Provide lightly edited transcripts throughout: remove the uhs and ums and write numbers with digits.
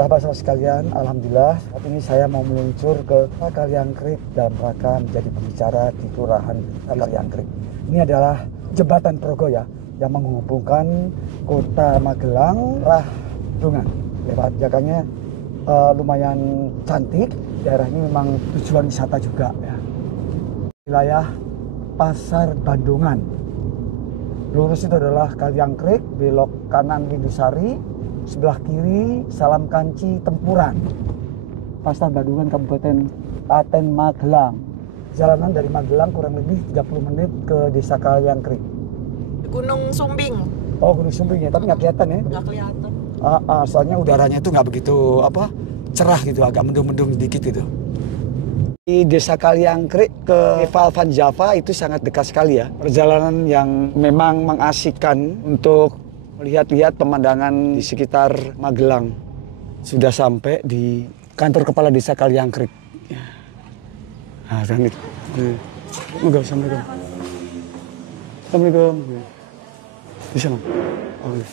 Sahabat-sahabat sekalian, alhamdulillah saat ini saya mau meluncur ke Kaliangkrik dalam rangka menjadi pembicara di Kelurahan Kaliangkrik. Ini adalah jembatan Progo ya, yang menghubungkan kota Magelang arah Dungan. Lewat jalannya lumayan cantik, daerah ini memang tujuan wisata juga ya. Wilayah Pasar Bandungan. Lurus itu adalah Kaliangkrik, belok kanan Lindusari, sebelah kiri Salam Kanci Tempuran. Pasar Bandungan Kabupaten Klaten Magelang. Jalanan dari Magelang kurang lebih 30 menit ke Desa Kaliangkrik. Gunung Sumbing. Oh, Gunung Sumbing ya, tapi nggak kelihatan ya? Nggak kelihatan. Soalnya udaranya itu nggak begitu cerah gitu, agak mendung-mendung dikit gitu. Di Desa Kaliangkrik ke Festival Van Java itu sangat dekat sekali ya. Perjalanan yang memang mengasihkan untuk melihat-lihat pemandangan di sekitar Magelang. Sudah sampai di kantor kepala Desa Kaliangkrik. Nah, kan itu. Assalamualaikum. Assalamualaikum. Di sana. Oh, iya.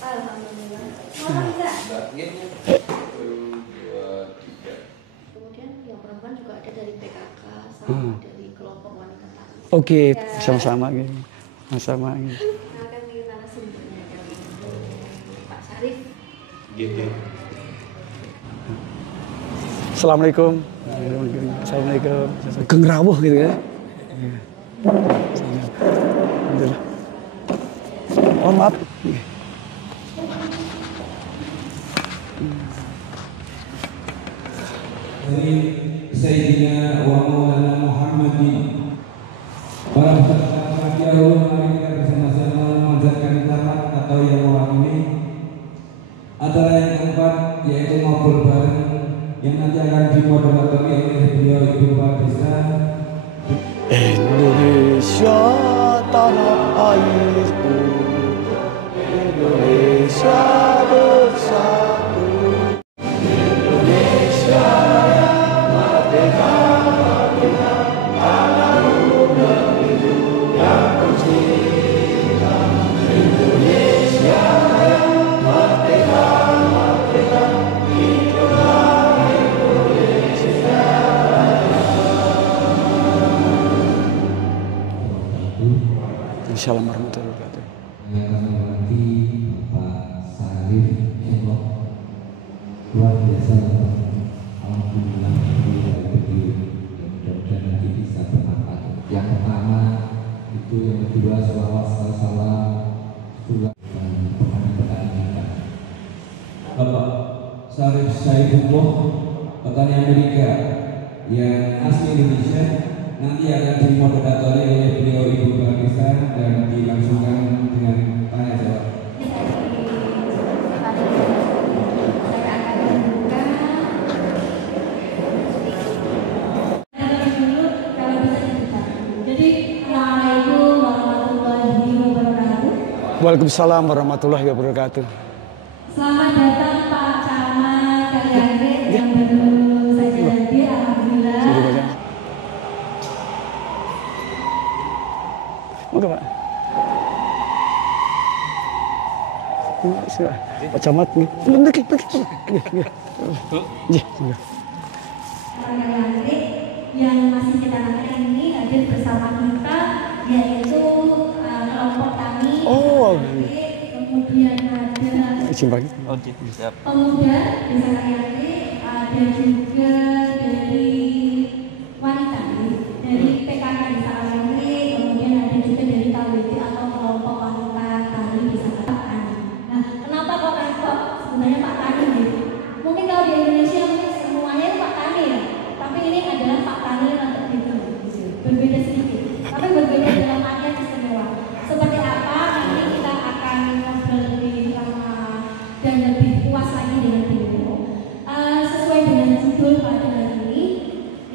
Kemudian yang perempuan juga ada dari PKK sama dari kelompok wanita tani. Oke, sama-sama gini. Sama-sama gini. Nah, kan ini narasumbernya dari Pak Syarif. Gitu. Assalamualaikum. Assalamualaikum. Kengrawuh gitu ya. Alhamdulillah. Oh, maaf. Dari Sayyidina wa Maulana Muhammadin. Para peserta dahulu mari kita bersama-sama memanjatkan tamat atau yang mewakili acara yang keempat yaitu ngobrol bareng yang nanti akan dimoderatori oleh beliau Ibu Desa. Indonesia tanah airku, Indonesia bersatu, Indonesia yang merdeka, merdeka, tanahku negeriku yang kucinta, Indonesia yang merdeka, merdeka, hiduplah Indonesia. Assalamualaikum warahmatullahi wabarakatuh. Yang kami hormati Bapak Syarif Hendro, luar biasa. Alhamdulillah dari beliau mudah-mudahan nanti bisa bermanfaat. Yang pertama itu, yang kedua selawat salam juga pertanyaan. Bapak Syarif Saifullah, petani Amerika yang asli Indonesia, nanti akan dimoderatori oleh beliau Ibu Desa dan dilangsungkan dengan tanya jawab. Waalaikumsalam warahmatullahi wabarakatuh. Selamat datang Pak Camat Kaliangkrik yang baru saja hadir, alhamdulillah. Oke, Pak. Pak Camat nih. Pergi. Kaliangkrik yang masih kita nantikan ini hadir bersama kita, yaitu kelompok tani. Oh. Kemudian ada Simpang. Oke, siap. pemuda Desa Kaliangkrik, ada juga dari wanita dari PKK Desa Kaliangkrik, kemudian ada juga dari KWT atau kelompok wanita tani Desa Kaliangkrik. Nah, kenapa kok sebenarnya Pak Tani nih? Mungkin kalau di Indonesia mungkin semuanya itu Pak Tani ya, tapi ini adalah Pak Tani yang untuk gitu, berbeda sedikit, tapi berbeda dalam artian istimewa. Seperti apa nanti kita akan ngobrol lebih lama dan lebih puas lagi dengan beliau. Sesuai dengan judul pada hari ini,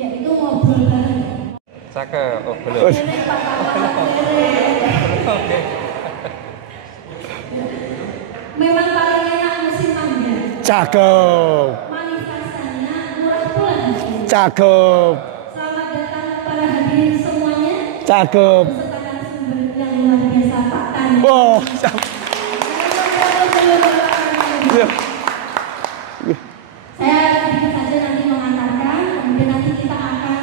yaitu ngobrol bareng. Cakep, oh belum. Oke. Memang paling enak musim mangga. Cakep. Manis rasanya, murah pula harganya. Cakep. Selamat datang para hadirin semuanya. Cakep. Beserta narasumber yang luar biasa Pak Tani. Oh, Saya Saya sedikit saja nanti mengantarkan, kemudian nanti kita akan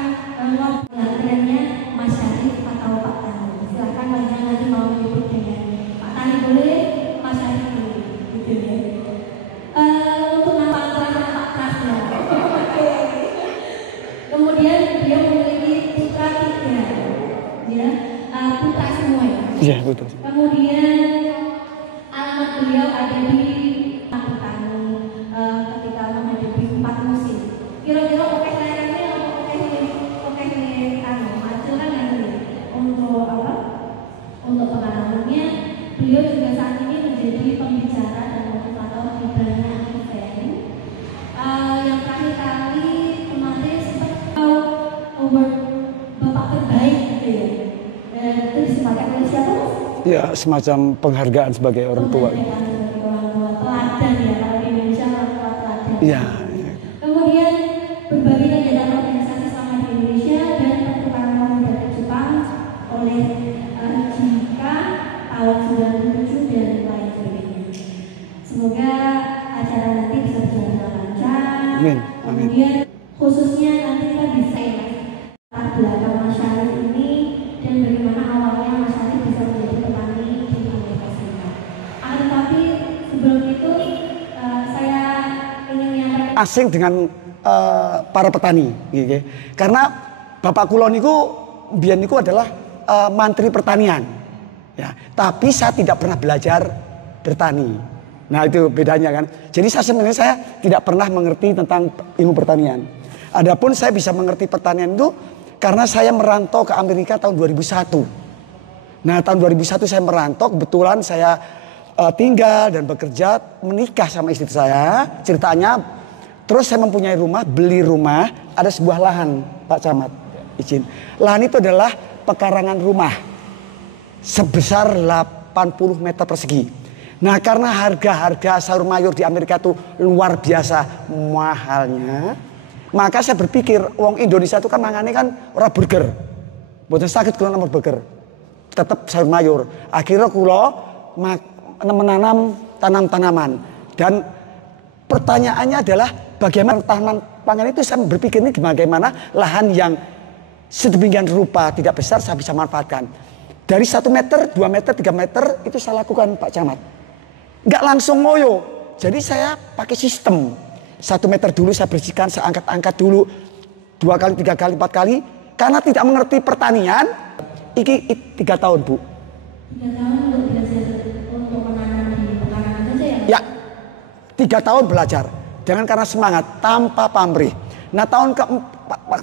ngobrol trennya Mas Syarif atau Pak Tani. Silakan bagi nanti mau menyebut dengan Pak Tani boleh, Mas Syarif boleh, gitu ya. Untuk nama antara Pak Prasna. Kemudian dia memiliki putra 3, ya, putra semua ya. Iya, betul. Kemudian alamat beliau ada di Petani ketika menghadapi 4 musim. Kira-kira oke layarnya oke maju kan nanti untuk apa? Untuk pengalamannya beliau juga saat ini menjadi pembicara dan motivator di banyak event. Yang terakhir kali kemarin sempat award Bapak terbaik gitu ya. Dan itu disempatkan oleh siapa? Ya, semacam penghargaan sebagai orang tua. Penghargaan sebagai orang tua teladan ya, kalau di Indonesia orang tua teladan. Iya. Kemudian berbagai kegiatan organisasi selama di Indonesia dan pertukaran pemuda ke Jepang oleh JIKA tahun 97 dan lain sebagainya. Semoga acara nanti bisa berjalan dengan lancar. Amin. Amin. Kemudian khususnya nanti kita bisa ya latar belakang Mas Syarif ini dan bagaimana awalnya Mas Syarif bisa menjadi petani di universitas. Tetapi sebelum itu saya ingin menyampaikan Asing dengan para petani, gitu. Karena bapak kula niku mbiyen niku adalah mantri pertanian, ya. Tapi saya tidak pernah belajar bertani. Nah itu bedanya kan. Jadi sebenarnya saya tidak pernah mengerti tentang ilmu pertanian. Adapun saya bisa mengerti pertanian itu karena saya merantau ke Amerika tahun 2001. Nah tahun 2001 saya merantau, kebetulan saya tinggal dan bekerja, menikah sama istri saya. Ceritanya, terus saya mempunyai rumah, beli rumah, ada sebuah lahan, Pak Camat, izin. Lahan itu adalah pekarangan rumah sebesar 80 meter persegi. Nah karena harga sayur mayur di Amerika itu luar biasa mahalnya, maka saya berpikir, wong Indonesia itu kan mangane kan ora burger, bukan sakit kalau nomor burger, tetap sayur mayur. Akhirnya kulo menanam tanaman dan pertanyaannya adalah bagaimana tanaman pangan itu. Saya berpikir ini bagaimana lahan yang sedemikian rupa tidak besar saya bisa manfaatkan. Dari 1 meter, 2 meter, 3 meter itu saya lakukan Pak Camat. Nggak langsung ngoyo. Jadi saya pakai sistem. 1 meter dulu saya bersihkan, saya angkat-angkat dulu 2 kali, 3 kali, 4 kali. Karena tidak mengerti pertanian, iki 3 tahun Bu. 3 tahun untuk belajar untuk menanam di pekarangan saja ya? Ya, 3 tahun belajar dengan karena semangat tanpa pamrih. Nah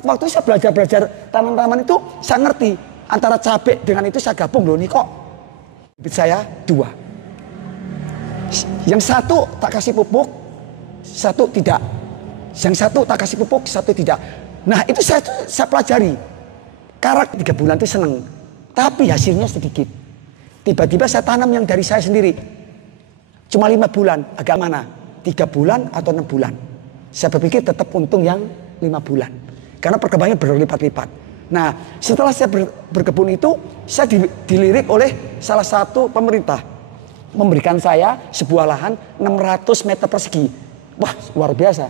waktu saya belajar tanaman-tanaman itu saya ngerti antara cabai dengan itu saya gabung loh nih kok. Bibit saya 2. Yang satu tak kasih pupuk, satu tidak. Yang satu tak kasih pupuk, satu tidak. Nah itu saya pelajari. Karak 3 bulan itu seneng, tapi hasilnya sedikit. Tiba-tiba saya tanam yang dari saya sendiri. Cuma 5 bulan, agak mana? 3 bulan atau 6 bulan. Saya berpikir tetap untung yang 5 bulan. Karena perkembangannya berlipat-lipat. Nah setelah saya berkebun itu, saya dilirik oleh salah satu pemerintah. Memberikan saya sebuah lahan 600 meter persegi. Wah luar biasa.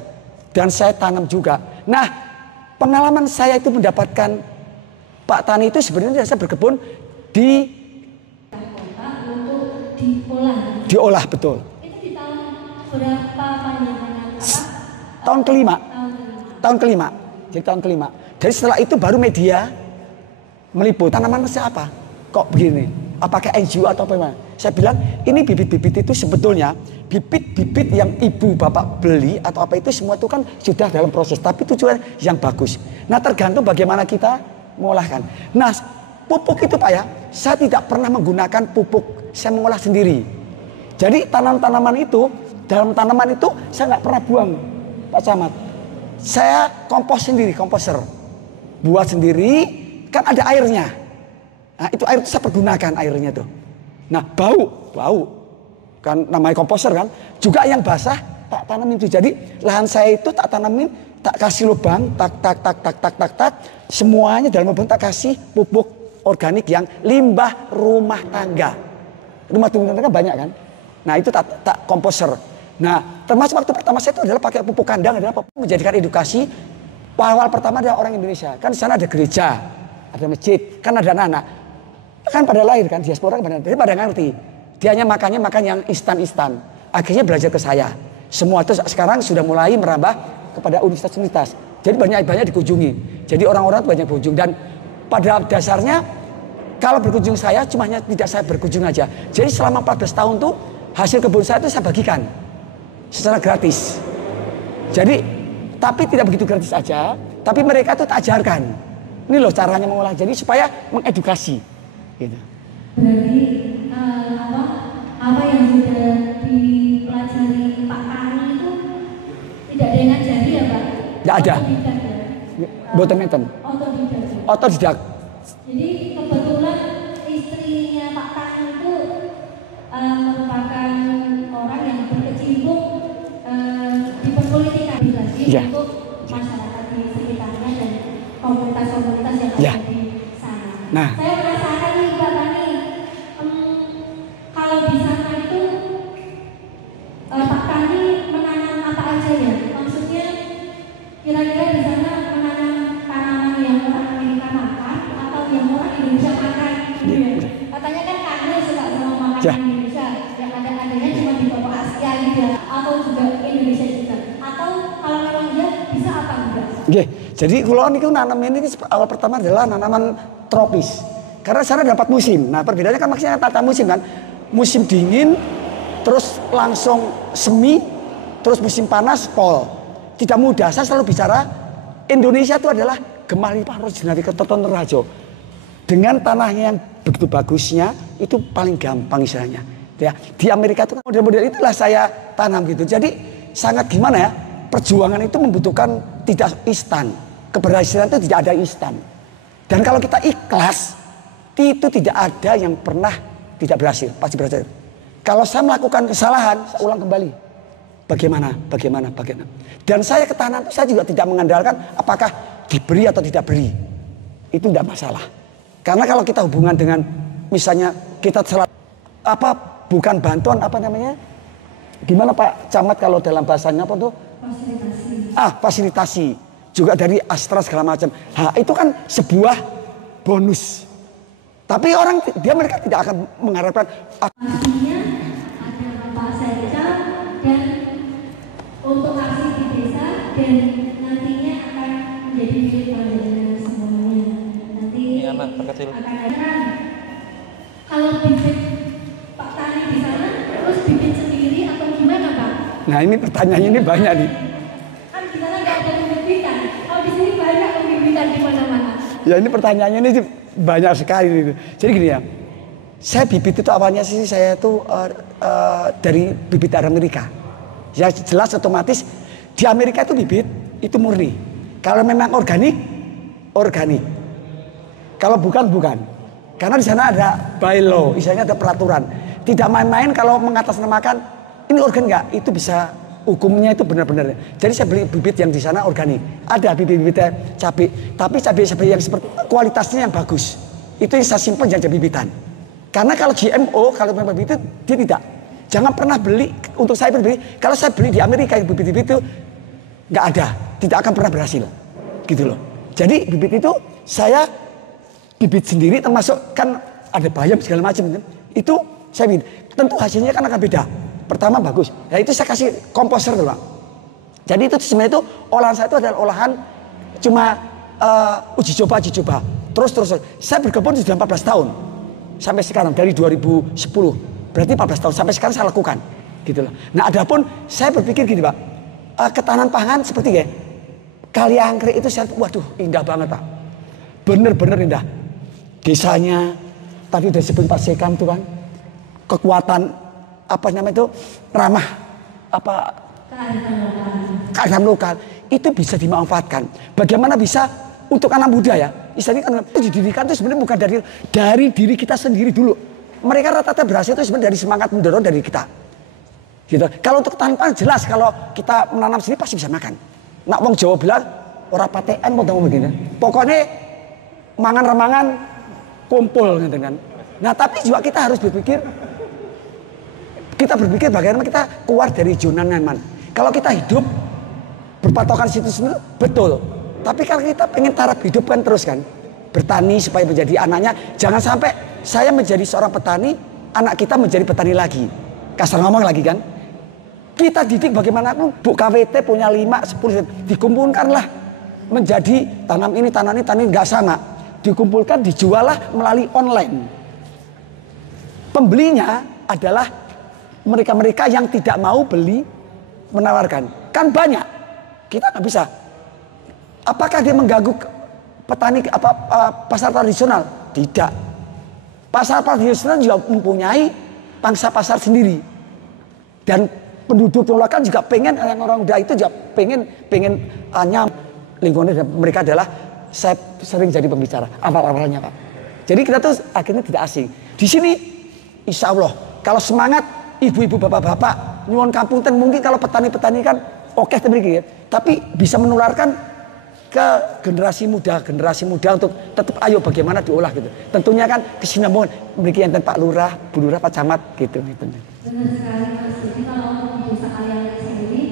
Dan saya tanam juga. Nah pengalaman saya itu mendapatkan Pak Tani itu sebenarnya saya berkebun di untuk diolah. Diolah betul. Itu di tahun berapa panjangnya? Tahun kelima. Tahun kelima. Jadi tahun kelima. Jadi setelah itu baru media meliput. Tanaman saya apa? Kok begini? Apakah NGO atau apa? Saya bilang ini bibit-bibit itu sebetulnya bibit-bibit yang ibu bapak beli atau apa itu semua itu kan sudah dalam proses. Tapi tujuan yang bagus. Nah tergantung bagaimana kita mengolahkan. Nah pupuk itu Pak ya, saya tidak pernah menggunakan pupuk. Saya mengolah sendiri. Jadi tanaman-tanaman itu, dalam tanaman itu saya nggak pernah buang Pak Camat. Saya kompos sendiri, komposer. Buat sendiri, kan ada airnya. Nah itu air itu saya pergunakan airnya tuh. Nah bau. Kan namanya komposer kan. Juga yang basah tak tanamin itu. Jadi lahan saya itu tak tanamin, tak kasih lubang, tak. Semuanya dalam lubang tak kasih pupuk organik yang limbah rumah tangga. Rumah tangga banyak kan. Nah itu tak komposer. Nah Termasuk waktu pertama saya itu adalah pakai pupuk kandang, adalah menjadikan edukasi. Awal pertama adalah orang Indonesia. Kan di sana ada gereja, ada masjid, kan ada anak-anak. Kan pada lahir kan, diaspora kan pada ngerti. Dia hanya makannya makan yang instan-instan. Akhirnya belajar ke saya. Semua itu sekarang sudah mulai merambah kepada universitas-universitas. Jadi banyak dikunjungi. Jadi orang-orang itu banyak berkunjung. Dan pada dasarnya kalau berkunjung saya cuma hanya tidak saya berkunjung aja. Jadi selama 14 tahun tuh hasil kebun saya itu saya bagikan secara gratis. Jadi tapi tidak begitu gratis aja. Tapi mereka itu tak ajarkan. Ini loh caranya mengolah. Jadi supaya mengedukasi. Gitu. Berarti apa yang sudah dipelajari Pak Tani itu tidak ada yang ngajari ya Pak? Tidak ada. Otodidak. Otodidak. Jadi kebetulan istrinya Pak Tani itu merupakan orang yang berkecimpung di perpolitikan untuk masyarakat di sekitarnya dan komunitas-komunitas yang ada di sana. Nah, saya merasakan nih Pak Tani, kalau di sana itu Pak Tani menanam apa aja ya? Maksudnya kira-kira di sana menanam tanaman yang orang Amerika makan atau yang orang Indonesia makan? Katanya kan kangen suka sama makanan Indonesia, yang ada-adanya cuma di Bapak Asia gitu ya, atau juga Indonesia juga. Atau kalau memang dia bisa apa enggak? Jadi kalau niku nanam ini awal pertama adalah tanaman tropis. Karena sana dapat musim. Nah perbedaannya kan maksudnya tata musim kan. Musim dingin, terus langsung semi, terus musim panas pol. Tidak mudah. Saya selalu bicara Indonesia itu adalah gemah limpah rojinati ketoton rajo. Dengan tanahnya yang begitu bagusnya itu paling gampang istilahnya. Ya, di Amerika itu model-model itulah saya tanam gitu. Jadi sangat gimana ya? Perjuangan itu membutuhkan tidak instan. Keberhasilan itu tidak ada instan. Dan kalau kita ikhlas, itu tidak ada yang pernah tidak berhasil, pasti berhasil. Kalau saya melakukan kesalahan, saya ulang kembali. Bagaimana? Dan saya ketahanan itu saya juga tidak mengandalkan apakah diberi atau tidak beri. Itu tidak masalah. Karena kalau kita hubungan dengan misalnya kita bukan bantuan apa namanya? Gimana Pak Camat kalau dalam bahasanya apa tuh? Fasilitasi. Juga dari Astra segala macam. Itu kan sebuah bonus. Tapi mereka tidak akan mengharapkan. Pastinya ada Bapak Sekda dan untuk aksi di desa dan nantinya akan menjadi milik warga semuanya. Nanti akan ada kalau bibit Pak Tani di sana terus bibit sendiri atau gimana Pak? Nah ini pertanyaannya ini banyak nih. Kan di sana nggak ada pembibitan. Kalau di sini banyak pembibitan di mana-mana. Ya ini pertanyaannya ini banyak sekali. Jadi gini ya, saya bibit itu awalnya sih saya itu dari bibit dari Amerika. Ya jelas otomatis di Amerika itu bibit itu murni. Kalau memang organik. Kalau bukan. Karena di sana ada by law, istilahnya ada peraturan. Tidak main-main kalau mengatasnamakan ini organ nggak, itu bisa hukumnya itu benar-benar. Jadi saya beli bibit yang di sana organik. Ada bibit-bibitnya cabai, tapi cabai yang seperti kualitasnya yang bagus. Itu yang saya simpan jadi bibitan. Karena kalau GMO, kalau memang bibit itu dia tidak. Jangan pernah beli untuk saya beli. Kalau saya beli di Amerika yang bibit-bibit itu nggak ada, tidak akan pernah berhasil, gitu loh. Jadi bibit itu saya bibit sendiri, termasuk kan ada bayam segala macam itu saya bibit. Tentu hasilnya kan akan beda. Pertama bagus, ya itu saya kasih komposer dulu Pak. Jadi itu sebenarnya itu olahan saya itu adalah olahan cuma uji coba. Terus saya berkebun sudah 14 tahun sampai sekarang dari 2010. Berarti 14 tahun sampai sekarang saya lakukan, gitu loh. Nah, adapun saya berpikir gini Pak, ketahanan pangan seperti ya Kaliangkrik itu saya, waduh indah banget Pak, bener-bener indah. Desanya tadi udah disebut Pak Sekam tuh kan, kekuatan apa namanya itu ramah kearifan lokal itu bisa dimanfaatkan. Bagaimana bisa untuk anak muda ya? Istilahnya kan itu didirikan itu sebenarnya bukan dari diri kita sendiri dulu. Mereka rata-rata berhasil itu sebenarnya dari semangat mendorong dari kita. Gitu. Kalau untuk ketahanan jelas kalau kita menanam sendiri pasti bisa makan. Nak wong Jawa bilang ora patean mau tahu begini. Pokoknya mangan-remangan kumpul gitu kan. Nah, tapi juga kita harus berpikir bagaimana kita keluar dari zona nyaman. Kalau kita hidup berpatokan situ semua betul. Tapi kalau kita pengen taraf hidup kan terus kan, bertani supaya menjadi anaknya. Jangan sampai saya menjadi seorang petani, anak kita menjadi petani lagi. Kasar ngomong lagi kan. Kita didik bagaimanapun, Bu KWT punya 5, 10, dikumpulkanlah menjadi tanam ini, nggak sama. Dikumpulkan, dijual lah melalui online. Pembelinya adalah mereka-mereka yang tidak mau beli, menawarkan. Kan banyak, kita nggak bisa. Apakah dia mengganggu petani pasar tradisional? Tidak. Pasar tradisional juga mempunyai pangsa pasar sendiri. Dan penduduk Tolakan juga pengen, orang muda itu juga pengen lingkungan mereka adalah, saya sering jadi pembicara awal-awalnya Pak. Jadi kita tuh akhirnya tidak asing. Di sini insya Allah kalau semangat ibu-ibu bapak-bapak nyuwun kampunten, mungkin kalau petani-petani kan oke tapi bisa menularkan ke generasi muda untuk tetap ayo bagaimana diolah gitu. Tentunya kan kesinambungan memiliki enten Pak Lurah, Bu Lurah, Pak Camat gitu. Benar sekali Mas. Jadi kalau untuk desa kalian sendiri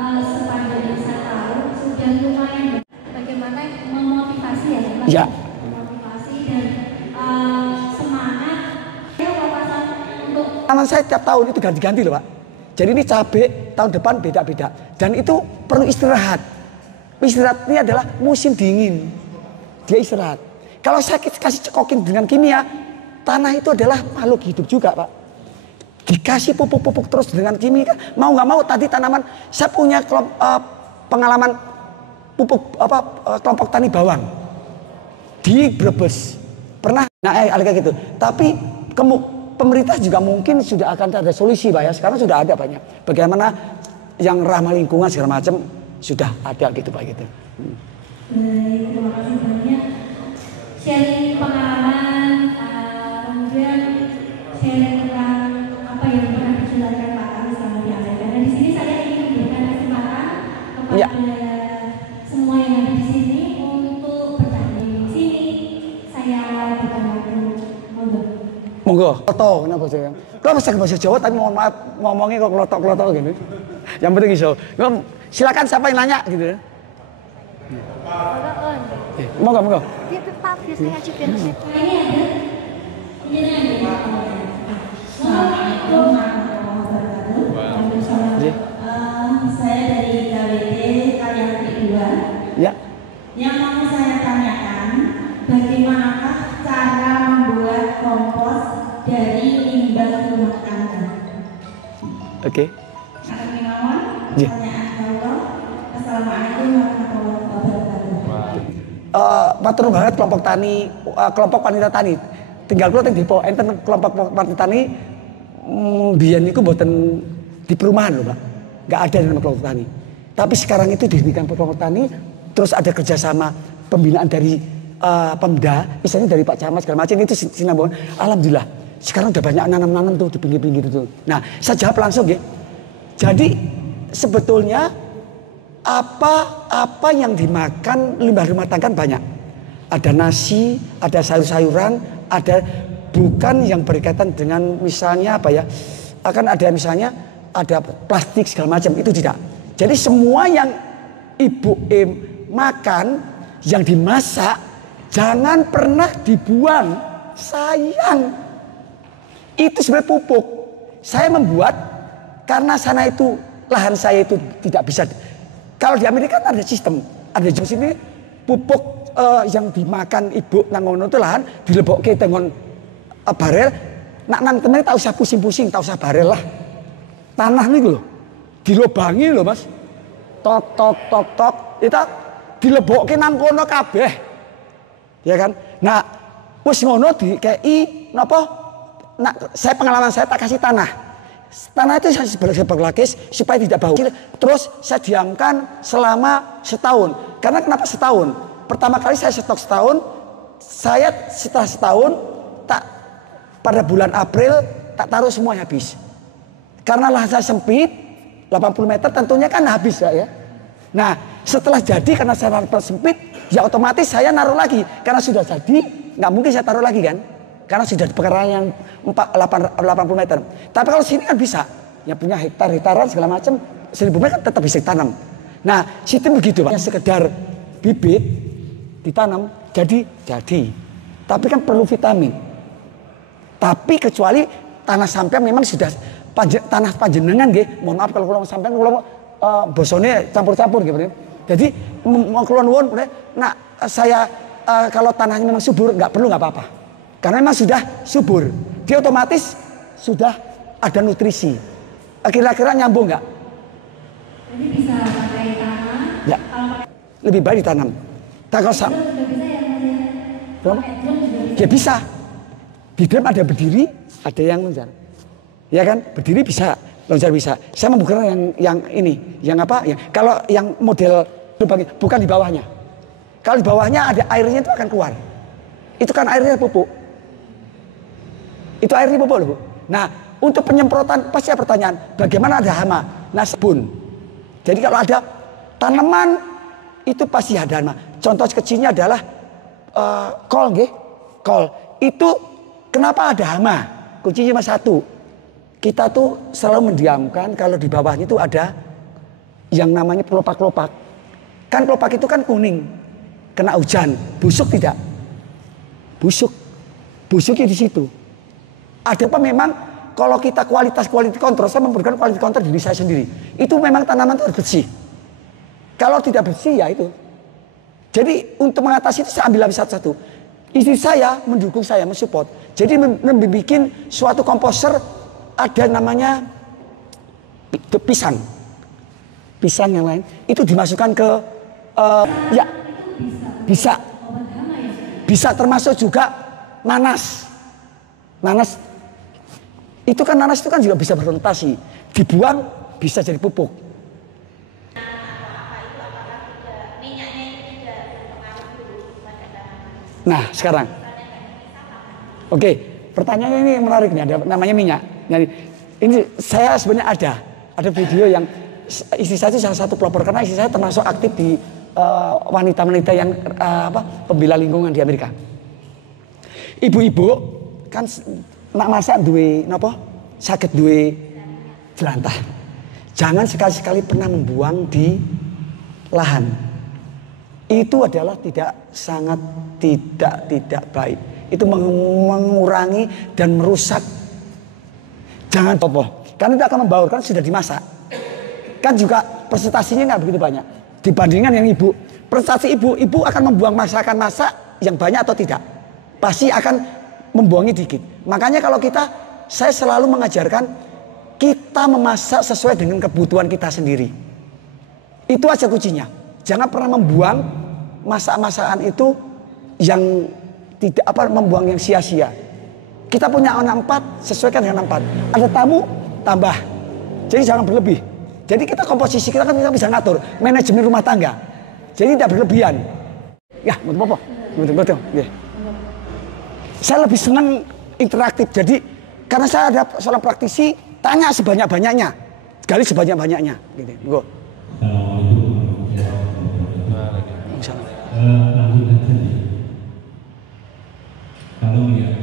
sepanjang yang saya tahu sudah lumayan bagaimana memotivasi ya Mas. Ya. Memotivasi dan semangat ya wawasan untuk Taman saya tiap tahun itu ganti-ganti loh Pak. Jadi ini cabai tahun depan beda-beda dan itu perlu istirahat. Istirahat ini adalah musim dingin. Dia istirahat. Kalau saya kasih cekokin dengan kimia, tanah itu adalah makhluk hidup juga Pak. Dikasih pupuk-pupuk terus dengan kimia, mau nggak mau tadi tanaman. Saya punya pengalaman pupuk kelompok tani bawang di Brebes. Pernah kayak gitu. Tapi pemerintah juga mungkin sudah akan ada solusi Pak ya. Sekarang sudah ada banyak. Bagaimana yang ramah lingkungan segala macam sudah ada gitu Pak gitu. Baik, terima kasih banyak. Sharing pengalaman, kemudian sharing tentang apa yang pernah dijelaskan Pak Kami selama di Amerika. Dan di sini saya ingin memberikan kesempatan kepada semua yang ada di sini untuk bertanya. Di sini saya berikan waktu. Monggo. Kloto kenapa saya? Kalau bahasa Jawa tapi mohon maaf ngomongnya kok klotok-klotok gini. Yang penting iso. Silakan siapa yang nanya gitu. Monggo. Dia tetap biasanya juga. Ini ada. Saya dari KWT Kalian kedua. Ya. Yang mau saya tanyakan, bagaimanakah cara membuat kompos dari limbah rumah tangga? Oke. Ya. Assalamualaikum warahmatullahi wabarakatuh. Matur banget kelompok tani, kelompok wanita tani. Tinggal kula teng Depok, enten kelompok wanita tani biyen niku mboten di perumahan lho, Pak. Enggak ada nama kelompok tani. Tapi sekarang itu didirikan kelompok tani, terus ada kerjasama pembinaan dari Pemda, misalnya dari Pak Camat segala macam itu sinambungan. Alhamdulillah, sekarang udah banyak nanam-nanam tuh di pinggir-pinggir itu. Nah, saya jawab langsung ya. Jadi sebetulnya apa yang dimakan limbah rumah tangga banyak. Ada nasi, ada sayur-sayuran, ada bukan yang berkaitan dengan misalnya apa ya, akan ada misalnya ada plastik segala macam, itu tidak. Jadi semua yang Ibu makan, yang dimasak, jangan pernah dibuang, sayang. Itu sebenarnya pupuk. Saya membuat karena sana itu lahan saya itu tidak bisa. Kalau di Amerika kan ada sistem, ada di sini pupuk yang dimakan ibu nangono itu lahan dilebokke dengan barel. Nak nang temen tak usah pusing-pusing, tak usah barel lah. Tanah nih loh, dilobangi loh mas. Tok, itu dilebokke nang kono kabeh. Ya kan? Nah, wis ngono dikei napa? Nah, saya pengalaman saya tak kasih tanah. Tanah itu saya berlapis supaya tidak bau. Terus saya diamkan selama setahun. Karena kenapa setahun? Pertama kali saya stok setahun. Saya setelah setahun tak pada bulan April tak taruh semuanya habis. Karena lahan saya sempit 80 meter tentunya kan habis ya. Nah setelah jadi karena saya sempit ya otomatis saya naruh lagi. Karena sudah jadi nggak mungkin saya taruh lagi kan. Karena sudah di pekarangan yang 80 meter. Tapi kalau sini kan bisa. yang punya hektaran segala macam, 1000 meter tetap bisa ditanam. Nah, sistem begitu Pak. Sekedar bibit ditanam jadi. Tapi kan perlu vitamin. Tapi kecuali tanah sampean memang sudah tanah panjenengan nggih. Mohon maaf kalau sampean kula bosone campur-campur gitu. Jadi mau kula nuwun, nah saya kalau tanahnya memang subur nggak apa-apa. Karena memang sudah subur. Dia otomatis sudah ada nutrisi. Kira-kira nyambung nggak? Jadi bisa pakai tanah. Ya. Lebih baik ditanam. Kalau Bisa ya Mas? berapa? Ya bisa. Di dalam ada berdiri, ada yang loncat. Ya kan? Berdiri bisa, loncat bisa. Saya membuka yang ini, yang apa? Ya. Kalau yang model bukan di bawahnya. Kalau di bawahnya ada airnya itu akan keluar. Itu kan airnya pupuk. Itu airnya pupuk loh, Bu. Nah, untuk penyemprotan pasti ada pertanyaan, bagaimana ada hama? Nah, sabun. Jadi kalau ada tanaman itu pasti ada hama. Contoh kecilnya adalah kol, nggih. Kol. Itu kenapa ada hama? Kuncinya cuma satu. Kita tuh selalu mendiamkan kalau di bawahnya itu ada yang namanya kelopak-kelopak. Kan kelopak itu kan kuning. Kena hujan, busuk tidak? Busuk. Busuknya di situ. Ada apa memang kalau kita quality control, saya memberikan quality control diri saya sendiri. Itu memang tanaman itu harus bersih. Kalau tidak bersih ya itu. Jadi untuk mengatasi itu saya ambil satu-satu. Istri saya mendukung saya, mensupport. Jadi membuat suatu komposer ada namanya pisang. Pisang yang lain itu dimasukkan ke ya bisa termasuk juga nanas. Nanas itu kan juga bisa berfermentasi. Dibuang bisa jadi pupuk. Nah, sekarang. Oke, pertanyaan ini menarik nih, ada namanya minyak. Jadi, ini saya sebenarnya ada video yang istri saya itu salah satu pelopor karena istri saya termasuk aktif di wanita-wanita yang pembela lingkungan di Amerika. Ibu-ibu kan nak masak duwe napa? Saged duwe jelantah. Jangan sekali-sekali pernah membuang di lahan. Itu adalah sangat tidak baik. Itu mengurangi dan merusak. Jangan topoh. Karena itu akan membaur, kan sudah dimasak. Kan juga presentasinya nggak begitu banyak. Dibandingkan yang ibu. Presentasi ibu akan membuang masakan yang banyak atau tidak. Pasti akan membuangnya dikit. Makanya kalau saya selalu mengajarkan kita memasak sesuai dengan kebutuhan kita sendiri. Itu aja kuncinya. Jangan pernah membuang masakan itu yang tidak membuang yang sia-sia. Kita punya anak 4, sesuaikan dengan 4. Ada tamu, tambah. Jadi jangan berlebih. Jadi komposisi kita kan kita bisa ngatur manajemen rumah tangga. Jadi tidak berlebihan. Ya, betul. Yeah. Saya lebih senang interaktif. Jadi karena saya ada seorang praktisi, tanya sebanyak-banyaknya, gali sebanyak-banyaknya. Gitu. Go. Lanjut aja nih. Kalau lihat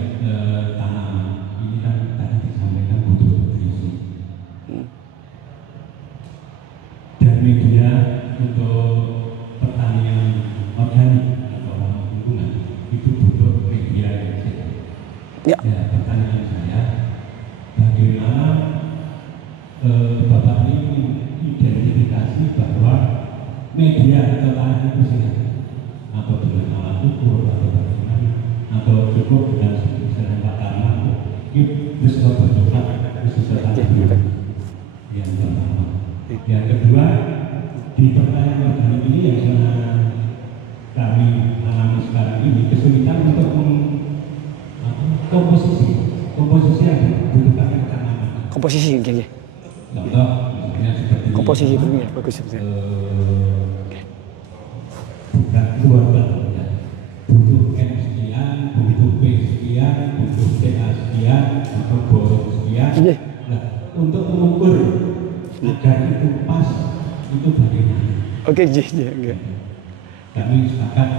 tanaman ini kan tadi disampaikan butuh nutrisi. Dan media untuk pertanian organik atau ramah lingkungan itu butuh media yang sehat. Ya. Pertanyaan saya, bagaimana Bapak ini identifikasi bahwa media atau lahan itu sehat? Atau dengan alat ukur atau bagaimana? Atau cukup dengan serangkaian tanam? Itu sesuatu yang pertama. Yang kedua, di pertanian organik ini yang kami alami sekarang ini kesulitan untuk komposisi yang dibutuhkan tanaman. Komposisi gini. Contoh misalnya seperti komposisi ya bagus bukan keluarga ya. Butuh N sekian, butuh P sekian, butuh CA sekian, butuh boron sekian. Nah, untuk mengukur agar itu pas itu bagaimana? Oke, iya. Kami sepakat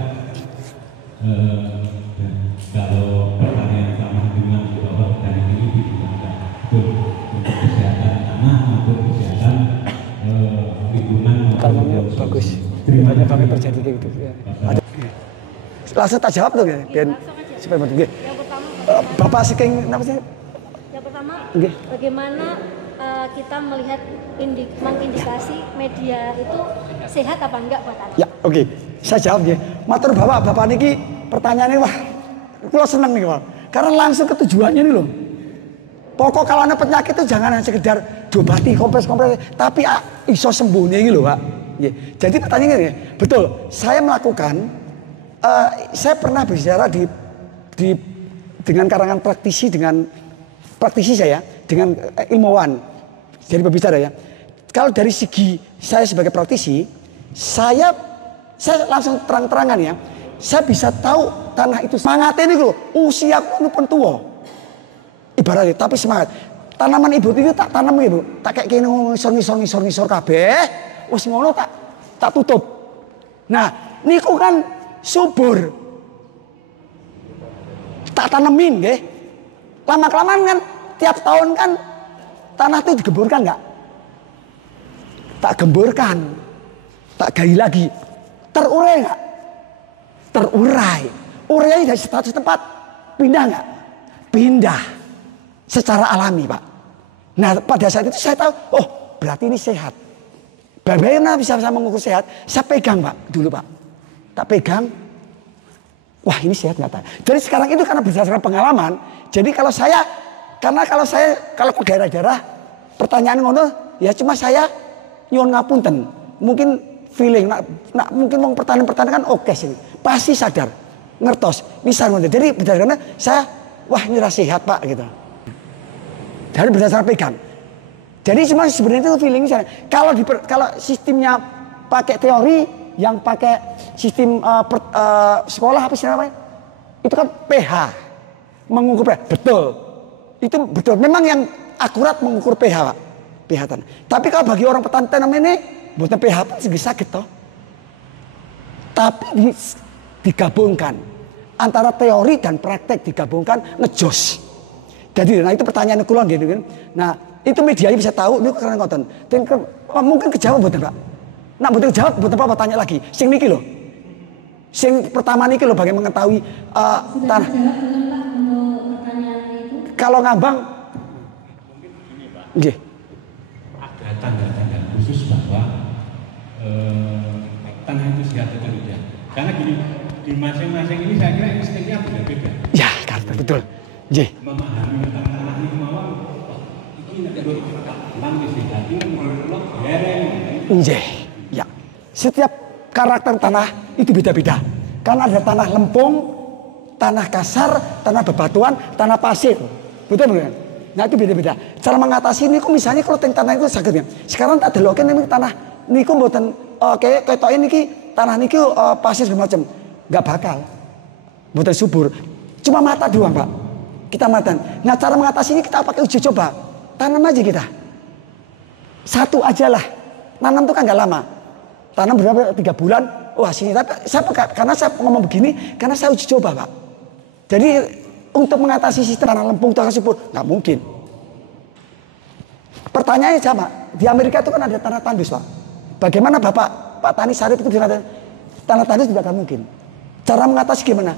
kalau pertanian ramah lingkungan di bawah dari ini digunakan untuk kesehatan tanah banyak banget terjadi kayak gitu. Ya. Ada. Langsung tak jawab tuh ya, biar supaya betul. Yang pertama, Bapak saking apa sih? yang pertama Nggih. bagaimana kita melihat mengindikasi media itu sehat apa enggak buat anak? Ya, oke. Saya jawab ya. Matur Bapak niki pertanyaannya wah, kula seneng nih Pak. Karena langsung ke tujuannya nih loh. Pokok kalau ada penyakit itu jangan hanya sekedar diobati kompres, tapi iso sembuh nih loh Pak. Ya. Jadi pertanyaannya ya, betul. Saya melakukan, saya pernah berbicara dengan karangan praktisi saya, dengan ilmuwan. Jadi berbicara ya. Kalau dari segi saya sebagai praktisi, saya langsung terang-terangan ya. Saya bisa tahu tanah itu semangatnya ini loh, usia pun tua. Ibaratnya, tapi semangat. Tanaman ibu itu tak tanam ibu, tak kayak gini ngisor kabeh, wis ngono tak tutup. Nah, niku kan subur. Tak tanemin nggih. Lama-kelamaan kan tiap tahun kan tanah itu digemburkan enggak? Tak gemburkan. Tak gali lagi. Terurai enggak? Terurai. Urai dari status tempat pindah enggak? Pindah. Secara alami, Pak. Nah, pada saat itu saya tahu, oh, berarti ini sehat. Bagaimana bisa mengukur sehat? Saya pegang, Pak, dulu, Pak. Tak pegang. Wah, ini sehat enggak? Jadi sekarang itu karena berdasarkan pengalaman. Jadi kalau saya kalau ke daerah-daerah pertanyaan ngono ya cuma saya nyuwun ngapunten. Mungkin feeling mungkin mau pertanyaan kan oke sih. Pasti sadar, ngertos, bisa ngono. Jadi berdasarkan saya wah ini sehat Pak gitu. Dari berdasarkan pegang. Jadi cuma sebenarnya itu feeling saya. Kalau sistemnya pakai teori yang pakai sistem sekolah apa sih namanya? Itu kan pH. Mengukur pH. Betul. Itu betul. Memang yang akurat mengukur pH, Pak. pH tanah. Tapi kalau bagi orang petani tanam ini, buatan pH pun segi sakit toh. Tapi digabungkan antara teori dan praktek digabungkan ngejos. Jadi, nah itu pertanyaan kulon gitu kan. Nah itu medianya bisa tahu ini karena ngoten. Mungkin kejawab buatan Pak. Nah buatan kejawab buatan Pak tanya lagi. Sing niki loh. Sing pertama niki loh bagaimana mengetahui tanah. Kalau ngambang, mungkin begini Pak, ada tanda-tanda khusus bahwa tanah itu sehat atau tidak. Karena gini, di masing-masing ini saya kira instingnya beda-beda. Ya, karena betul. Memahami tentang tanah ini kemauan, ini tidak langgis sehat, ini menurut bereng. Ya. Setiap karakter tanah itu beda-beda. Karena ada tanah lempung, tanah kasar, tanah bebatuan, tanah pasir. Betul. Nah itu beda-beda. Cara mengatasi ini, misalnya kalau tanah itu sakitnya. Sekarang tak delokin ini tanah niku mboten kayak ini tanah niki pasir segala macam. Enggak bakal. Mboten subur. Cuma mata doang, Pak. Kita matan. Nah cara mengatasi ini kita pakai uji coba. Tanam aja kita. Satu aja lah. Nanam itu kan enggak lama. Tanam berapa 3 bulan. Wah sini. Tapi karena saya ngomong begini karena saya uji coba, Pak. Jadi untuk mengatasi sistem tanah lempung tanah subur nggak mungkin. Pertanyaannya sama. Di Amerika itu kan ada tanah tandus, Pak. Bagaimana Pak Tani Sarip itu dengan tanah tandus tidak akan mungkin. Cara mengatasi gimana?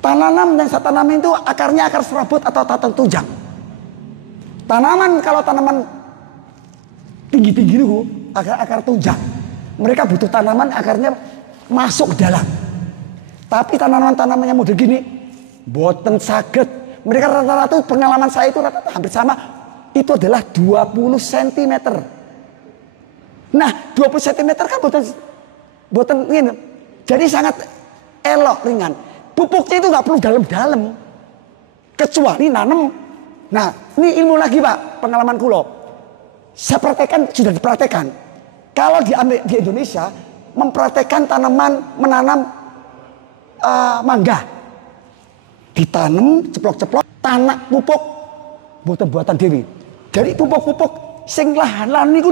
Tanaman yang saya tanam itu akarnya akar serabut atau tatang tunjang. Tanaman kalau tanaman tinggi-tinggi itu akar tunjang. Mereka butuh tanaman akarnya masuk ke dalam. Tapi tanaman-tanaman yang model gini boten saged. Mereka rata-rata pengalaman saya itu rata-rata hampir sama. Itu adalah 20 cm. Nah 20 cm kan boten ini. Jadi sangat elok ringan. Pupuknya itu nggak perlu dalam-dalam. Kecuali nanam. Nah ini ilmu lagi Pak. Pengalaman kulo. Saya praktekkan sudah dipraktekkan. Kalau di Indonesia mempraktekkan menanam mangga. Ditanam ceplok-ceplok tanah pupuk buatan dewi. Jadi pupuk-pupuk sing lahan niku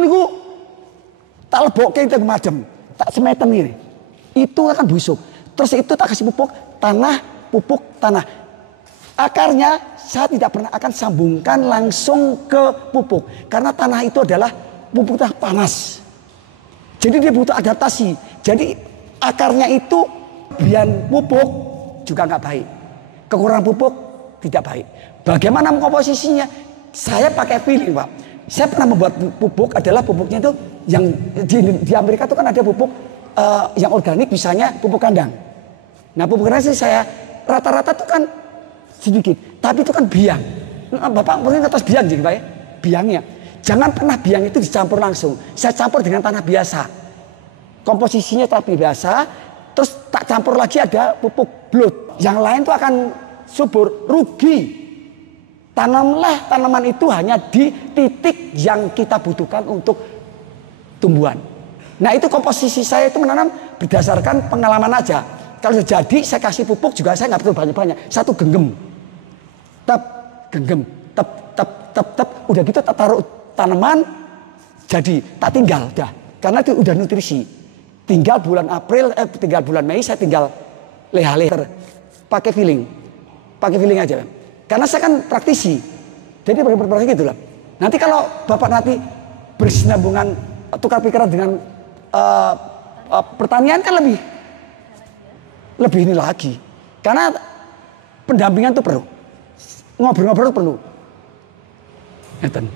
tak lebokke itu macam tak semeten ini. Itu akan busuk. Terus itu tak kasih pupuk tanah. Akarnya saya tidak pernah akan sambungkan langsung ke pupuk karena tanah itu adalah pupuk panas. Jadi dia butuh adaptasi. Jadi akarnya itu biar pupuk juga nggak baik. Kekurangan pupuk tidak baik. Bagaimana komposisinya? Saya pakai feeling, Pak. Saya pernah membuat pupuk, adalah pupuknya itu yang di Amerika itu kan ada pupuk yang organik, misalnya pupuk kandang. Nah pupuk kandang sih saya rata-rata itu kan sedikit, tapi itu kan biang. Nah, Bapak mungkin atas biang jadi Pak ya, biangnya. Jangan pernah biang itu dicampur langsung. Saya campur dengan tanah biasa. Komposisinya tanah biasa, terus tak campur lagi ada pupuk blood. Yang lain itu akan subur, rugi. Tanamlah tanaman itu hanya di titik yang kita butuhkan untuk tumbuhan. Nah itu komposisi saya itu menanam berdasarkan pengalaman aja. Kalau sudah jadi saya kasih pupuk juga saya nggak perlu banyak-banyak. Satu genggam, genggam, tep. Udah gitu tak taruh tanaman, jadi tak tinggal dah. Karena itu udah nutrisi. Tinggal bulan April, tinggal bulan Mei saya tinggal leha-leha. Pakai feeling aja. Karena saya kan praktisi, jadi berpraktik gitu lah. Nanti kalau Bapak nanti bersinambungan tukar pikiran dengan pertanian kan lebih ini lagi. Karena pendampingan itu perlu, ngobrol-ngobrol perlu. Ngeten.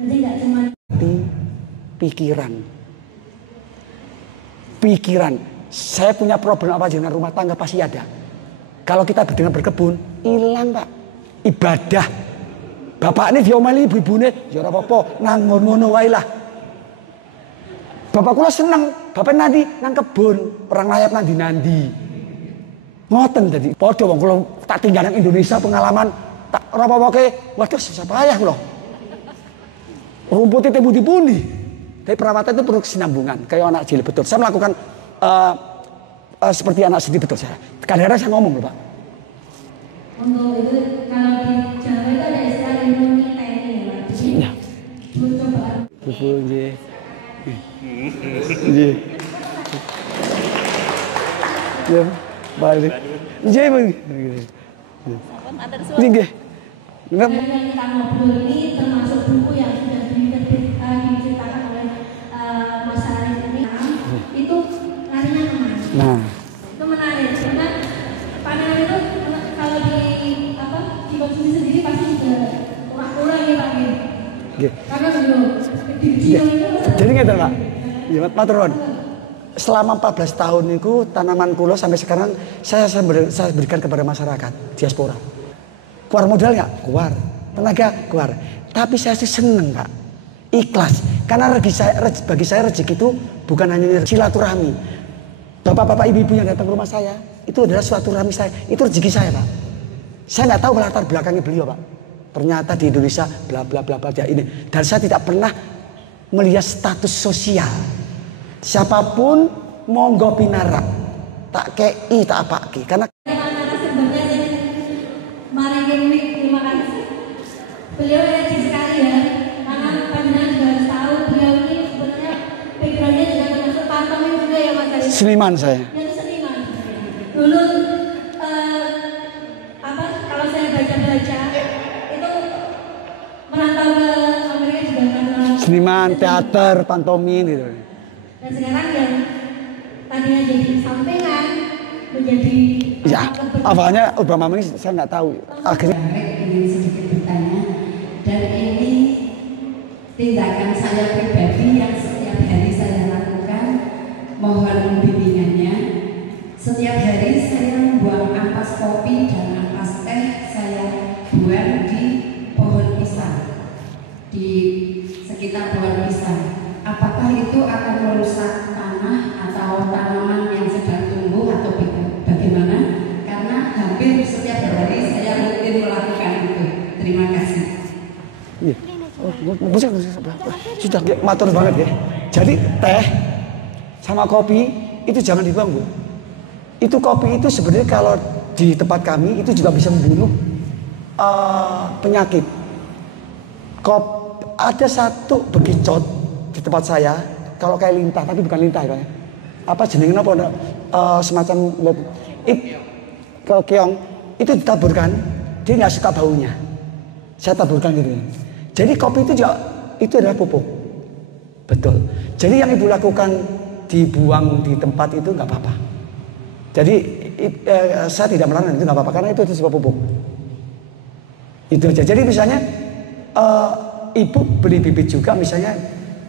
Nanti nggak cuma pikiran. Saya punya problem apa dengan rumah tangga pasti ada. Kalau kita dengan berkebun, hilang Pak. Ibadah. Bapak ini diomeli ibu-ibune, ya ora apa-apa, nang ngono wae lah. Bapak kula seneng, bapak nanti nang kebun, perang layap nandi. Ngoten dadi. Padha wong kula tak tinggal nang Indonesia pengalaman tak ora apa-apa waduh susah payah kula. Rumputnya pundi-pundi. Tapi perawatan itu perlu kesinambungan, kayak anak cilik betul. Saya melakukan seperti anak sendiri betul saya. Kadang-kadang saya ngomong loh Pak. untuk itu kalau di Jawa itu ada istilah imuniti ya Pak. Jadi coba. Betul nggih. Nggih. Ya, balik. Nggih, Bang. Nggih. Yang kita ngobrol ini termasuk buku yang sudah diciptakan oleh Mas Arif ini. Itu larinya kemana? Nah, Itu menarik karena panenan itu kalau dikonsumsi sendiri pasti juga kurang ya Pak. nggih. Karena belum itu. Jadi ngeten Pak. Ya, matur nuwun. Selama 14 tahun itu tanaman kula sampai sekarang saya berikan kepada masyarakat diaspora. Keluar modal nggak? Keluar. Tenaga keluar. Tapi saya sih seneng Pak. Ikhlas. Karena bagi saya rezeki itu bukan hanya silaturahmi. Bapak-bapak ibu-ibu yang datang ke rumah saya itu adalah suatu rahmi saya. Itu rezeki saya Pak. Saya nggak tahu latar belakangnya beliau Pak. Ternyata di Indonesia bla bla bla bla ini. Dan saya tidak pernah melihat status sosial. Siapapun monggo pinarak. Tak kei tak apake. Karena Terima kasih. Beliau energi sekali ya. Karena panjenengan juga harus tahu beliau ini sebenarnya backgroundnya juga termasuk pantomim juga ya Mas Arif. seniman saya. Jadi seniman. Dulu kalau saya baca-baca itu merantau ke Amerika juga karena Seniman, teater, pantomim gitu. dan sekarang yang tadinya jadi sampingan menjadi Ya, awalnya Obama ini saya nggak tahu. Akhirnya ingin sedikit bertanya, dan ini tindakan saya pribadi yang setiap hari saya lakukan, mohon bimbingannya. Setiap hari saya membuang ampas kopi dan ampas teh saya buang di pohon pisang, di sekitar pohon pisang. Apakah itu akan merusak tanah atau tanaman yang sedang tumbuh atau bagaimana? Karena hampir setiap hari saya rutin melakukan itu. Terima kasih. iya. Sudah matur banget ya. Jadi teh sama kopi itu jangan dibuang Bu. Itu kopi itu sebenarnya kalau di tempat kami itu juga bisa membunuh penyakit. Ada satu bekicot di tempat saya, kalau kayak lintah tapi bukan lintah ya. Apa jenengnya apa semacam kalau keong itu ditaburkan, dia nggak suka baunya. Saya taburkan gitu. Jadi kopi itu juga itu adalah pupuk. Betul. Jadi yang ibu lakukan dibuang di tempat itu nggak apa-apa. Jadi saya tidak melarang itu nggak apa-apa karena itu sebuah pupuk. Itu aja. Jadi misalnya ibu beli bibit juga misalnya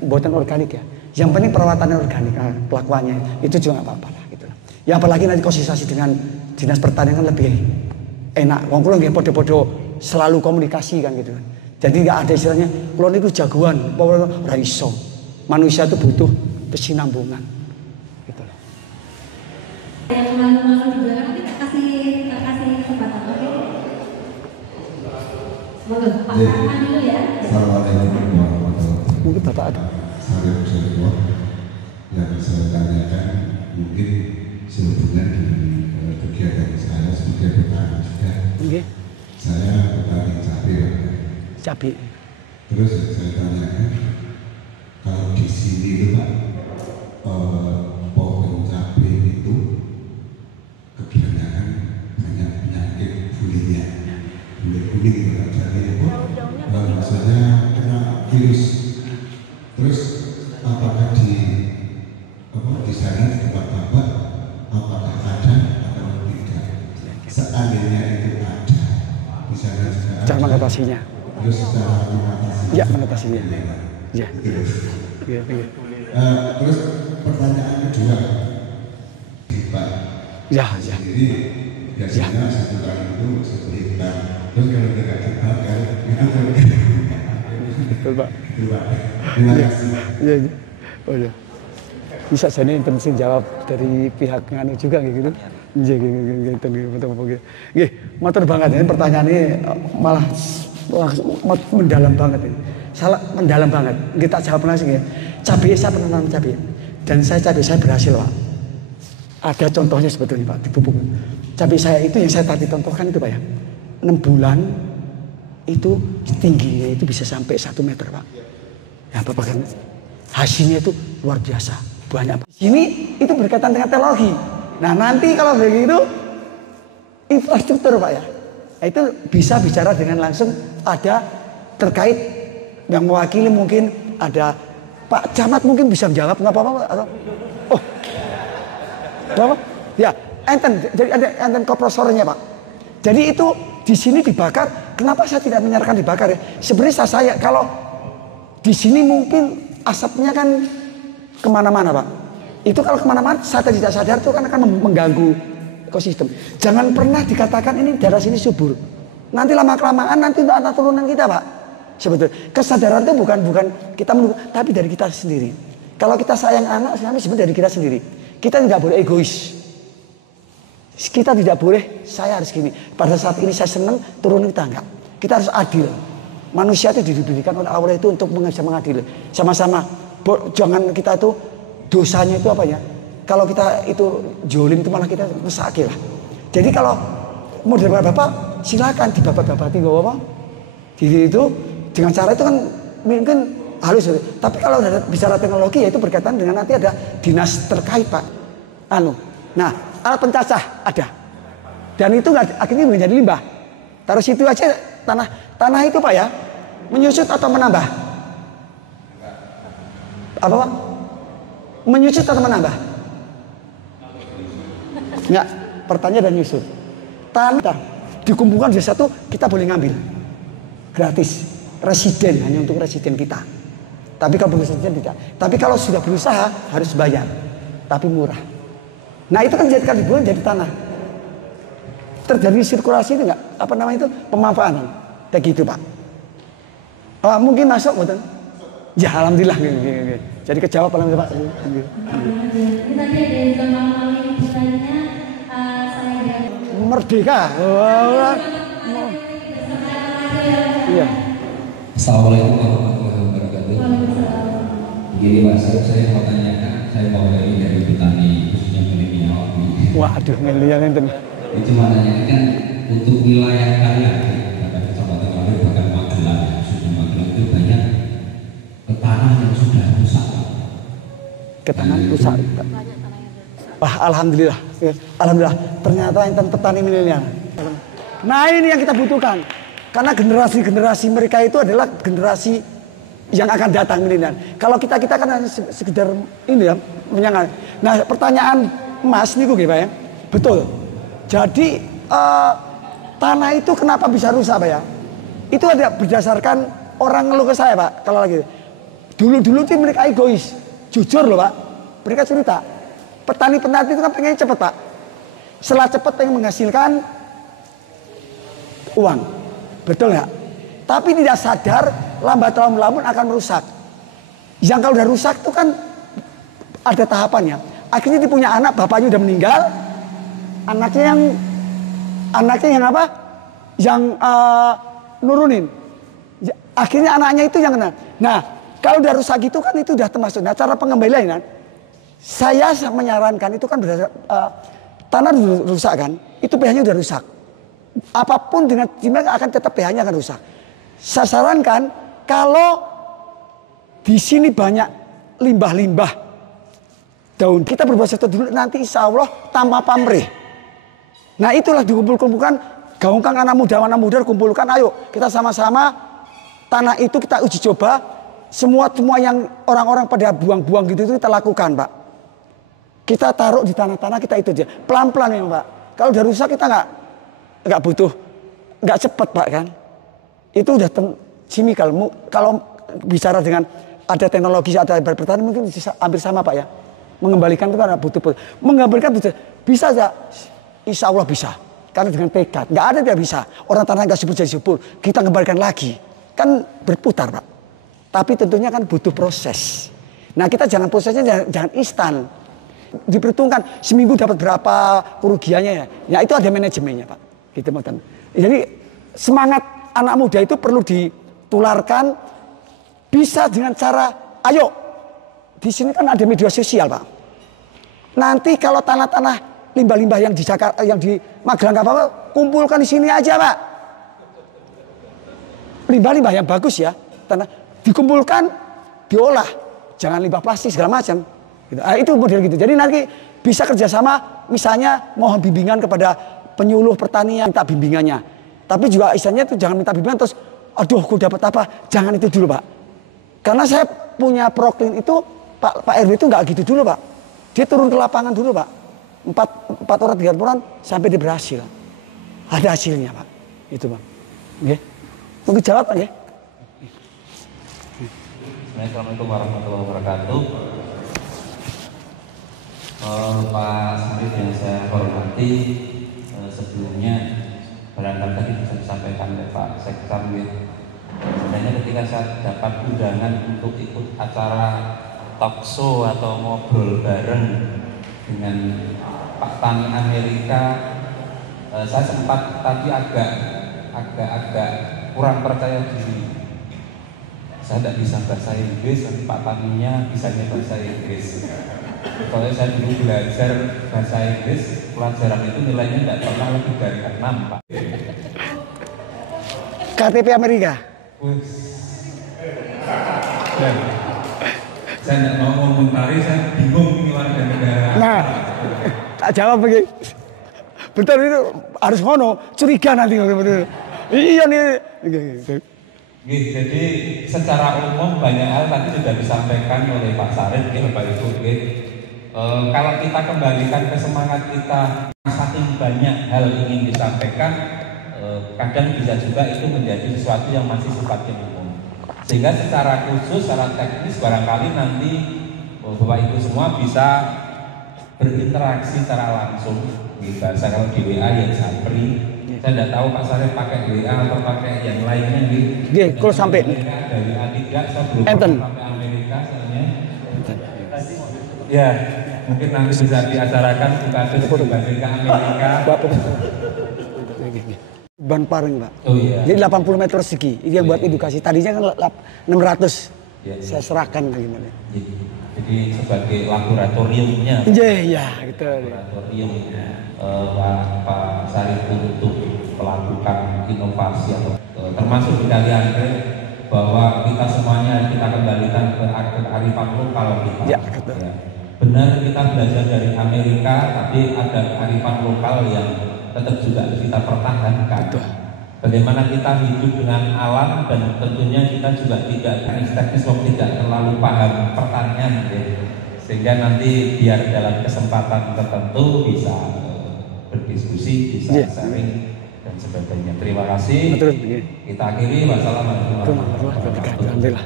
buatan organik ya. Yang penting perawatannya organik, kelakuannya itu juga nggak apa-apa lah gitu. Ya apalagi nanti konsultasi dengan dinas pertanian kan lebih enak. Wong kula nggih podo-podo selalu komunikasi kan gitu. Jadi nggak ada istilahnya kula niku jagoan, ora iso. Manusia itu butuh kesinambungan. Gitu loh. Yang malu-malu di belakang nanti tak kasih kesempatan, oke? Semoga Pak Rahman dulu ya. Assalamualaikum warahmatullahi wabarakatuh. Mungkin Bapak ada. Saya bersyukur yang saya tanyakan mungkin sehubungan dengan kegiatan saya sebagai petani juga. Okay. Saya petani cabai. Cabai. Terus saya tanyakan kalau di sini itu Pak pohon cabai itu kebanyakan banyak penyakit bulinya, bule kuning itu Pak. Jadi itu maksudnya kena virus. Terus apakah di sana di tempat Bapak apakah ada atau tidak? Seandainya itu ada, di sana juga ada. Cara mengatasinya. Terus cara mengatasinya. Ya, mengatasinya. Ya. Ya. Terus pertanyaan kedua, Pak. Ya. Sendiri biasanya satu kali itu 1 hektar. Terus kalau tidak dibakar itu Betul Pak. Terima kasih. Iya. Oh ya. Bisa jadi yang penting jawab dari pihak nganu juga gitu. Iya gitu. Nggih, matur banget ini pertanyaannya malah mendalam banget ini. Salah mendalam banget. Kita jawab langsung ya. Cabai saya pernah nanam cabai. Dan cabai saya berhasil Pak. Ada contohnya sebetulnya Pak di pupuk. Cabai saya itu yang saya tadi contohkan itu Pak ya. 6 bulan itu tingginya itu bisa sampai 1 meter Pak. Ya Bapak kan hasilnya itu luar biasa banyak. Ini itu berkaitan dengan teknologi. Nah nanti kalau begitu infrastruktur Pak ya, itu bisa bicara dengan langsung ada terkait yang mewakili mungkin ada Pak Camat mungkin bisa menjawab nggak apa-apa atau apa? Ya enten jadi ada enten kompresornya Pak. Jadi itu di sini dibakar. Kenapa saya tidak menyarankan dibakar ya? Sebenarnya saya kalau di sini mungkin asapnya kan kemana-mana Pak. Itu kalau kemana-mana saya tidak sadar itu kan akan mengganggu ekosistem. Jangan pernah dikatakan ini daerah sini subur. Nanti lama-kelamaan nanti untuk anak turunan kita Pak. Sebetulnya kesadaran itu bukan kita menunggu, tapi dari kita sendiri. Kalau kita sayang anak, sebenarnya dari kita sendiri. Kita tidak boleh egois. Kita tidak boleh saya harus gini. Pada saat ini saya senang, turun kita enggak. Kita harus adil. Manusia itu diberikan oleh Allah itu untuk mengadil. Sama-sama. Jangan kita itu dosanya itu apa ya? Kalau kita itu jolim itu malah kita mesake lah. Jadi kalau mau dari Bapak silakan di Bapak-bapak tinggal apa? Di itu dengan cara itu kan mungkin halus. Tapi kalau bicara teknologi ya itu berkaitan dengan nanti ada dinas terkait Pak. Nah alat pencacah ada. Dan itu akhirnya menjadi limbah. Taruh situ aja tanah itu Pak ya. Menyusut atau menambah? Apa Pak? Menyusut atau menambah? Enggak, pertanyaan dan nyusut. Tanah dikumpulkan di satu kita boleh ngambil. Gratis. Residen, hanya untuk residen kita. Tapi kalau belum residen tidak. Tapi kalau sudah berusaha harus bayar. Tapi murah. Nah itu kan dijadikan dibuang jadi tanah. Terjadi sirkulasi itu enggak? Apa namanya itu? Pemanfaatan. Kayak gitu Pak. Mungkin masuk betul. Ya alhamdulillah. Jadi kejawab alhamdulillah Pak. Ini tadi ada yang malam-malam ini bertanya saya Merdeka. Iya. Assalamualaikum warahmatullahi wabarakatuh. Begini Pak, saya mau tanyakan, saya mau dari petani khususnya milenial. Waduh, milenial itu. Itu maknanya kan untuk wilayah kalian, bahkan kecamatan lain, bahkan Magelang, khususnya Magelang itu banyak tanah yang sudah rusak. Tanah rusak. Wah, alhamdulillah. Alhamdulillah. Ternyata enten petani milenial. Nah ini yang kita butuhkan. Karena generasi-generasi mereka itu adalah generasi yang akan datang ini. Kalau kita kan hanya sekedar ini ya, menyangka. Nah, pertanyaan Mas niku nggih Pak ya. Betul. Jadi tanah itu kenapa bisa rusak Pak ya? Itu ada berdasarkan orang ngeluh ke saya Pak. Kalau lagi dulu itu mereka egois, jujur loh Pak. Mereka cerita petani-petani itu kan pengen cepet Pak. Setelah cepet pengen menghasilkan uang, betul nggak? Tapi tidak sadar lambat laun akan merusak. Yang kalau udah rusak itu kan ada tahapannya. Akhirnya dia punya anak, bapaknya udah meninggal, anaknya yang apa? Yang nurunin. Akhirnya anaknya itu yang kena. Nah, kalau udah rusak gitu kan itu udah termasuk. Nah, cara pengembalian kan, saya menyarankan itu kan tanah rusak kan, itu pH-nya udah rusak. Apapun dengan gimana akan tetap pH-nya akan rusak. Saya sarankan kalau di sini banyak limbah-limbah daun, kita berbuat sesuatu dulu nanti insya Allah tanpa pamrih. Nah itulah dikumpulkan, gaungkan anak muda kumpulkan, ayo kita sama-sama tanah itu kita uji coba. Semua yang orang-orang pada buang-buang gitu itu kita lakukan Pak. Kita taruh di tanah-tanah kita itu aja, pelan-pelan ya Pak. Kalau udah rusak kita nggak butuh, nggak cepat Pak kan. Itu udah chemical. Kalau bicara dengan ada teknologi, ada pertanian mungkin hampir sama Pak ya. Mengembalikan itu kan butuh. Mengembalikan bisa aja, insya Allah bisa. Karena dengan tekad, nggak ada tidak bisa. Orang tanah nggak subur jadi subur, kita kembalikan lagi. Kan berputar Pak. Tapi tentunya kan butuh proses. Nah kita jangan prosesnya jangan instan. Diperhitungkan seminggu dapat berapa kerugiannya ya. Ya itu ada manajemennya Pak. Gitu Pak. Jadi semangat anak muda itu perlu ditularkan. Bisa dengan cara, ayo di sini kan ada media sosial Pak. Nanti kalau tanah-tanah limbah-limbah yang di Jakarta, yang di Magelang apa, kumpulkan di sini aja Pak. Limbah-limbah yang bagus ya, tanah dikumpulkan, diolah, jangan limbah plastik segala macam. Gitu. Itu model gitu. Jadi nanti bisa kerjasama, misalnya mohon bimbingan kepada penyuluh pertanian, minta bimbingannya. Tapi juga istilahnya itu jangan minta bimbingan terus, aduh, aku dapat apa? Jangan itu dulu Pak. Karena saya punya proklin itu, Pak RW itu nggak gitu dulu Pak. Dia turun ke lapangan dulu Pak. 4 orang 3 orang sampai dia berhasil. Ada hasilnya Pak. Itu Pak. Oke. Mungkin jawab Pak ya. Assalamualaikum warahmatullahi wabarakatuh. Pak Sarif yang saya hormati, sebelumnya barangkali tadi bisa disampaikan oleh Pak Sekam. Sebenarnya ketika saya dapat undangan untuk ikut acara talkshow atau ngobrol bareng dengan Pak Tani Amerika, saya sempat tadi agak kurang percaya diri. Saya tidak bisa bahasa Inggris, nanti Pak Taninya bisanya bahasa Inggris. Soalnya saya dulu belajar bahasa Inggris, pelajaran itu nilainya tidak pernah lebih dari 6 Pak. KTP Amerika. Saya tidak mau komentari, saya bingung ini warga negara. Nah, tak jawab begini. Betul itu harus ngono, curiga nanti betul. Iya nih. Jadi secara umum banyak hal tadi sudah disampaikan oleh Pak Sarif, Pak itu. Kalau kita kembalikan ke semangat kita, saking banyak hal ingin disampaikan, kadang bisa juga itu menjadi sesuatu yang masih sifatnya umum. Sehingga secara khusus, secara teknis barangkali nanti Bapak Ibu semua bisa berinteraksi secara langsung. Bahasa kalau di WA yang Sapri. Saya tidak tahu Pak Sarif pakai WA atau pakai yang lainnya gitu. Dia kalau sampai dari A3 saya belum pernah sampai Amerika soalnya. Ya, mungkin nanti bisa diacarakan kasus kembali ke Amerika. Ban Pareng Pak. Oh iya. Jadi 80 meter persegi. Ini yang buat edukasi. Tadinya kan 600. Ya, saya serahkan gimana. Jadi sebagai laboratoriumnya. Iya, gitu. Laboratorium Pak Sarif untuk melakukan inovasi atau termasuk di Kaliangkring bahwa kita semuanya kita kembalikan ke kearifan lokal kita. Ya, betul. Ya. Benar kita belajar dari Amerika, tapi ada kearifan lokal yang tetap juga kita pertahankan. Betul. Bagaimana kita hidup dengan alam dan tentunya kita juga tidak teknis tidak terlalu paham pertanian ya. Sehingga nanti biar dalam kesempatan tertentu bisa berdiskusi, bisa sharing dan sebagainya. Terima kasih. Kita akhiri. Wassalamualaikum warahmatullahi wabarakatuh. Alhamdulillah.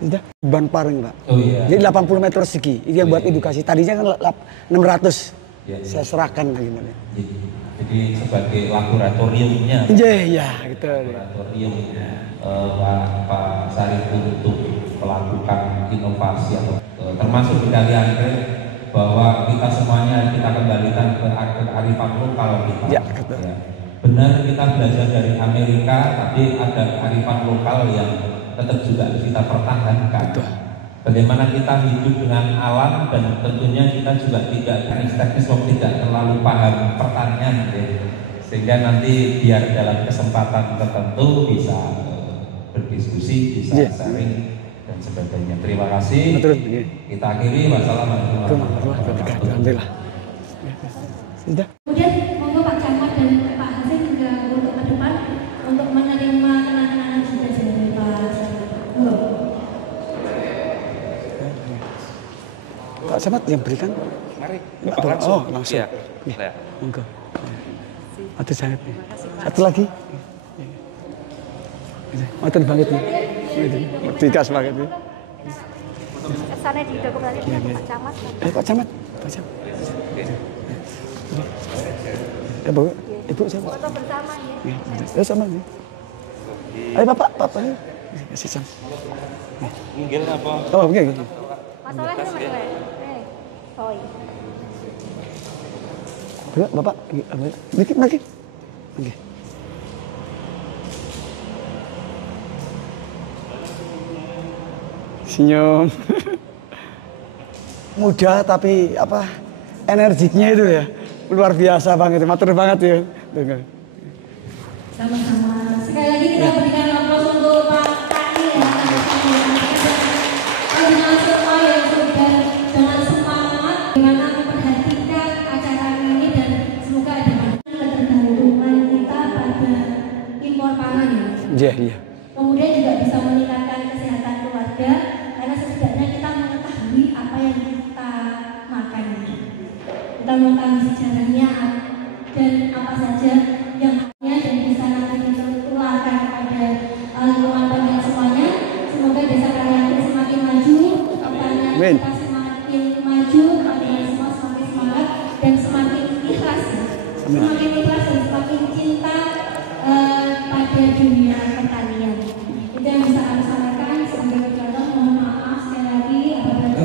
Sudah ban paring Pak. Oh iya. Jadi 80 meter persegi. Ini yang buat edukasi. Tadinya kan 600. Ya, saya serahkan lagi. Jadi sebagai laboratoriumnya. Iya, gitu. Laboratorium Pak Sarif untuk melakukan inovasi atau termasuk di kali anggrek bahwa kita semuanya kita kembalikan ke kearifan lokal kita. Ya, ya. Benar kita belajar dari Amerika, tapi ada kearifan lokal yang tetap juga kita pertahankan. Betul. Bagaimana kita hidup dengan alam dan tentunya kita juga tidak teknis tidak terlalu paham pertanian ya. Sehingga nanti biar dalam kesempatan tertentu bisa berdiskusi, bisa sharing dan sebagainya. Terima kasih. Kita akhiri. Wassalamualaikum warahmatullahi wabarakatuh. Alhamdulillah. Sudah. Kemudian monggo Pak Camat dan Pak Hasim juga untuk ke depan untuk menerima kenang-kenangan juga dari Pak Camat. Pak Camat yang berikan. Mari. Oh, langsung. Ya. Monggo. Aduh sangat. Satu lagi. Matur banget nih. Dikas banget nih. Kesannya didokumentasikan Pak Camat. Pak Camat. Ya, Bu. Ibu siapa? Foto bersama ya. Ya sama nih. Ayo Bapak nih. Kasih sam. Minggil apa? Oh, begini. Masalahnya mana? Oh iya. Bapak, dikit lagi. Oke. Senyum. Muda tapi apa energiknya itu ya luar biasa banget, matur banget ya. Sama-sama. Sekali lagi kita berikan aplaus untuk Pak Tani ya. Dengan semua yang sudah dengan semangat bagaimana memperhatikan acara ini dan semoga ada ketergantungan kita pada impor pangan ya. Iya. Kemudian juga bisa meningkatkan kesehatan keluarga karena setidaknya kita mengetahui apa yang kita makan. Kita mengetahui sejarahnya dan apa saja yang hanya dan bisa nanti ditularkan kepada lingkungan pangan semuanya. Semoga desa Kaliangkrik semakin maju, pertanian kita semakin maju, kalian semua semakin semangat dan semakin ikhlas, semakin ikhlas dan semakin cinta pada dunia pertanian. Itu yang bisa kami sampaikan. Semoga berjalan. Mohon maaf sekali lagi apabila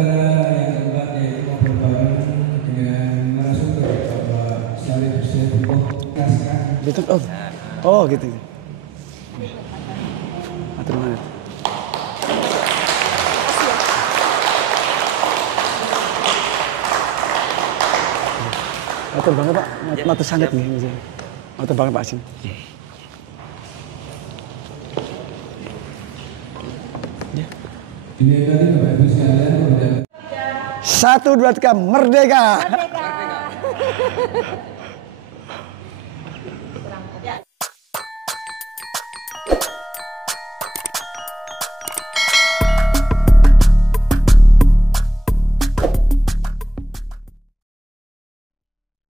yang keempat yaitu ngobrol bareng dengan narasumber Bapak Sarif Sepuh Kaskan. Betul. Oh gitu. Matur banget. Matur banget Pak. Matur sangat nih. Matur banget Pak Asin. Ini tadi Bapak Ibu sekalian kemudian 1, 2, 3 merdeka. merdeka.